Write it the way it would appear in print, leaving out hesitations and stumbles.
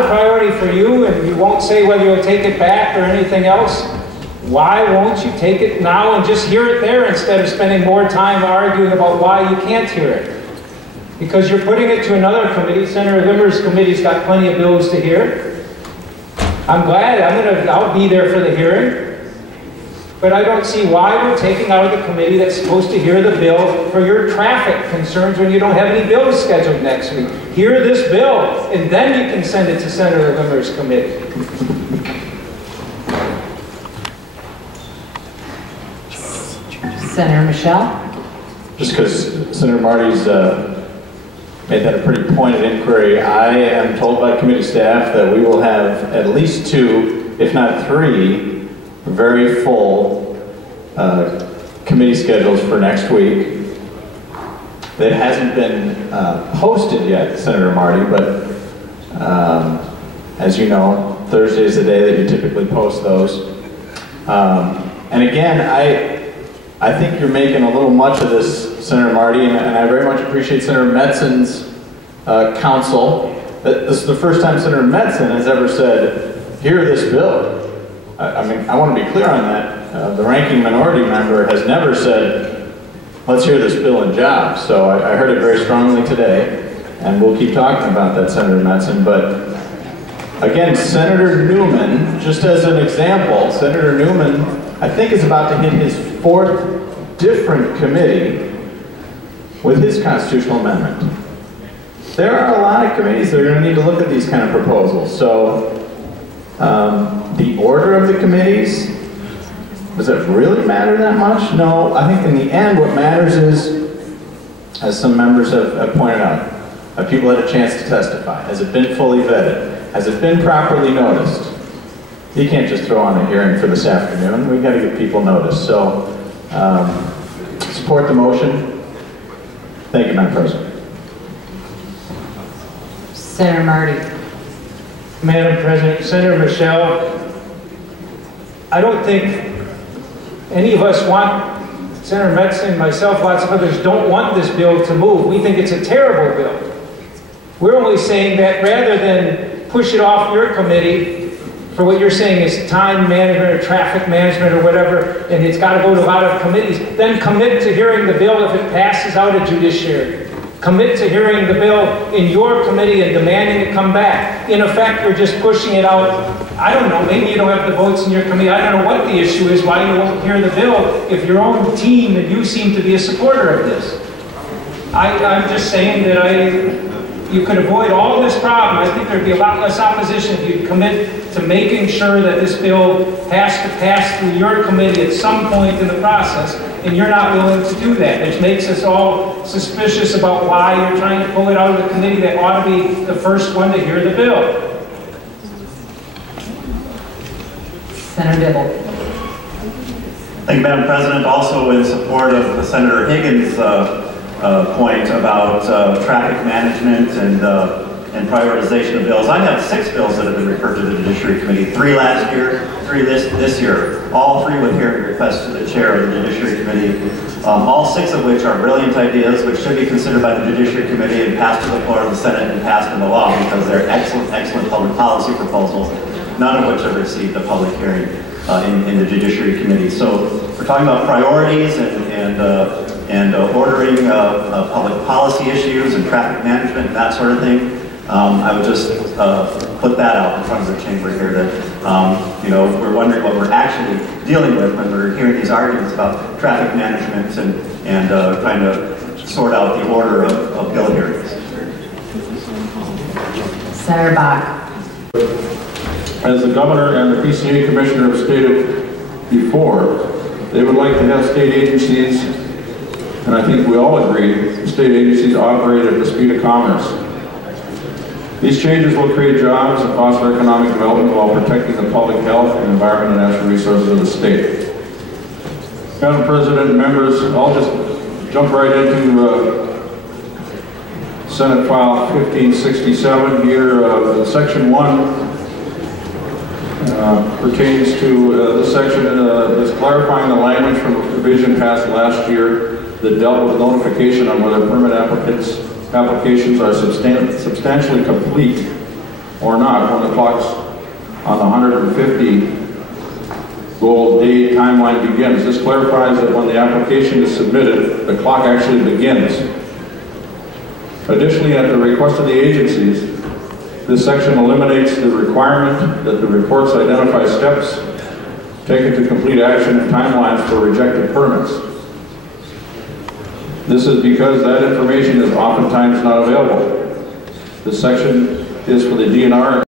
a priority for you and you won't say whether you'll take it back or anything else, why won't you take it now and just hear it there instead of spending more time arguing about why you can't hear it? Because you're putting it to another committee. Senator Limmer's committee's got plenty of bills to hear. I'm glad, I'll be there for the hearing. But I don't see why we're taking out of the committee that's supposed to hear the bill for your traffic concerns when you don't have any bills scheduled next week. Hear this bill, and then you can send it to Senator Limmer's committee. Senator Michelle? Just because Senator Marty's made that a pretty pointed inquiry, I am told by committee staff that we will have at least 2, if not 3, very full committee schedules for next week. That hasn't been posted yet, Senator Marty, but as you know, Thursday is the day that you typically post those. And again, I think you're making a little much of this, Senator Marty, and I very much appreciate Senator Metzen's counsel. This is the first time Senator Metzen has ever said, hear this bill. I mean, I want to be clear on that. The ranking minority member has never said, let's hear this bill in jobs. So I heard it very strongly today, and we'll keep talking about that, Senator Metzen. But again, Senator Newman, just as an example, Senator Newman, I think, is about to hit his 4th different committee with his constitutional amendment. There are a lot of committees that are going to need to look at these kind of proposals. So the order of the committees, does it really matter that much? No, I think in the end what matters is, as some members have pointed out, have people had a chance to testify? Has it been fully vetted? Has it been properly noticed? You can't just throw on a hearing for this afternoon. We've got to give people notice. So support the motion. Thank you, Madam President. Senator Marty. Madam President, Senator Michelle, I don't think any of us want, Senator Metzen, myself, lots of others don't want this bill to move. We think it's a terrible bill. We're only saying that rather than push it off your committee for what you're saying is time management or traffic management or whatever, and it's got to go to a lot of committees, then commit to hearing the bill if it passes out of judiciary. Commit to hearing the bill in your committee and demanding it come back. In effect, you're just pushing it out. I don't know, maybe you don't have the votes in your committee. I don't know what the issue is, why you won't hear the bill if your own team and you seem to be a supporter of this. I'm just saying that you could avoid all this problem. I think there'd be a lot less opposition if you'd commit to making sure that this bill has to pass through your committee at some point in the process, and you're not willing to do that. It makes us all suspicious about why you're trying to pull it out of the committee that ought to be the first one to hear the bill. Senator Dibble. Thank you, Madam President. Also in support of Senator Higgins' point about traffic management and prioritization of bills. I have 6 bills that have been referred to the Judiciary Committee, 3 last year, 3 this year. All 3 with hearing requests to the chair of the Judiciary Committee. All 6 of which are brilliant ideas which should be considered by the Judiciary Committee and passed to the floor of the Senate and passed into law because they're excellent, excellent public policy proposals, none of which have received a public hearing in the Judiciary Committee. So we're talking about priorities and ordering public policy issues and traffic management and that sort of thing. I would just put that out in front of the chamber here that, you know, we're wondering what we're actually dealing with when we're hearing these arguments about traffic management and trying to sort out the order of bill hearings. Senator Bach. As the Governor and the PCA Commissioner have stated before, they would like to have state agencies, and I think we all agree, state agencies operate at the speed of commerce. These changes will create jobs and foster economic development while protecting the public health and environment and natural resources of the state. Madam President and members, I'll just jump right into Senate File 1567 here. Section 1 pertains to this section is clarifying the language from a provision passed last year that dealt with notification on whether permit applications are substantially complete or not when the clock's on the 150 goal day timeline begins. This clarifies that when the application is submitted, the clock actually begins. Additionally, at the request of the agencies, this section eliminates the requirement that the reports identify steps taken to complete action and timelines for rejected permits. This is because that information is oftentimes not available. This section is for the DNR